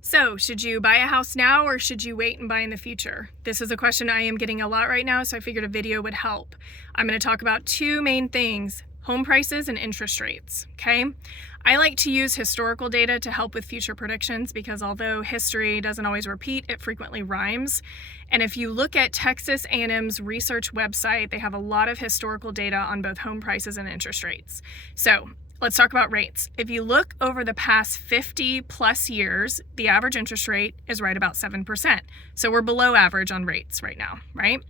So, should you buy a house now or should you wait and buy in the future? This is a question I am getting a lot right now, so I figured a video would help. I'm going to talk about two main things: home prices and interest rates, okay? I like to use historical data to help with future predictions because although history doesn't always repeat, it frequently rhymes. And if you look at Texas A&M's research website, they have a lot of historical data on both home prices and interest rates. So, let's talk about rates. If you look over the past 50 plus years, the average interest rate is right about 7%. So we're below average on rates right now, right?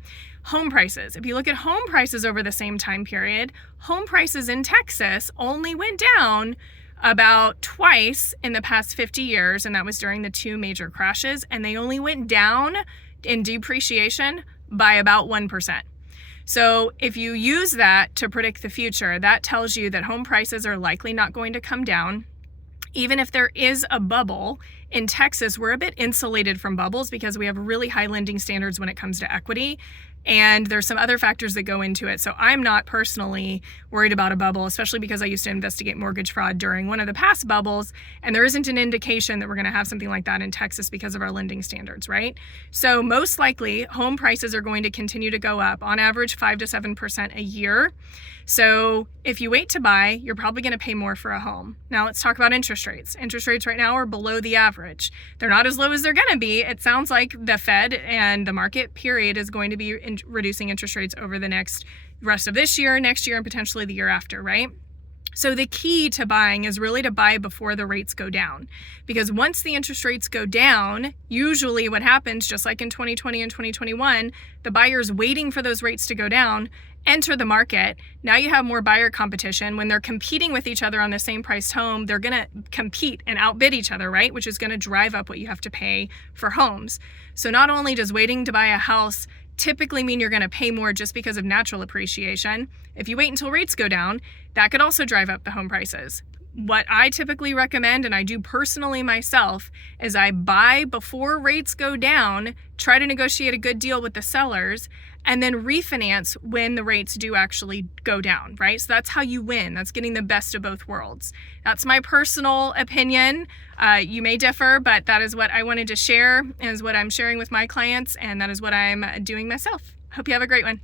Home prices. If you look at home prices over the same time period, home prices in Texas only went down about twice in the past 50 years, and that was during the two major crashes, and they only went down in depreciation by about 1%. So if you use that to predict the future, that tells you that home prices are likely not going to come down. Even if there is a bubble, in Texas, we're a bit insulated from bubbles because we have really high lending standards when it comes to equity. And there's some other factors that go into it. So I'm not personally worried about a bubble, especially because I used to investigate mortgage fraud during one of the past bubbles. And there isn't an indication that we're going to have something like that in Texas because of our lending standards, right? So most likely home prices are going to continue to go up on average 5 to 7% a year. So if you wait to buy, you're probably going to pay more for a home. Now let's talk about interest rates. Interest rates right now are below the average. They're not as low as they're going to be. It sounds like the Fed and the market period is going to be reducing interest rates over the rest of this year, next year, and potentially the year after, right? So the key to buying is really to buy before the rates go down. Because once the interest rates go down, usually what happens, just like in 2020 and 2021, the buyers waiting for those rates to go down enter the market. Now you have more buyer competition. When they're competing with each other on the same priced home, they're going to compete and outbid each other, right? Which is going to drive up what you have to pay for homes. So not only does waiting to buy a house typically mean you're going to pay more just because of natural appreciation, if you wait until rates go down, that could also drive up the home prices. What I typically recommend, and I do personally myself, is I buy before rates go down, try to negotiate a good deal with the sellers, and then refinance when the rates do actually go down, right? So that's how you win. That's getting the best of both worlds. That's my personal opinion. You may differ, but that is what I wanted to share, is what I'm sharing with my clients, and that is what I'm doing myself. Hope you have a great one.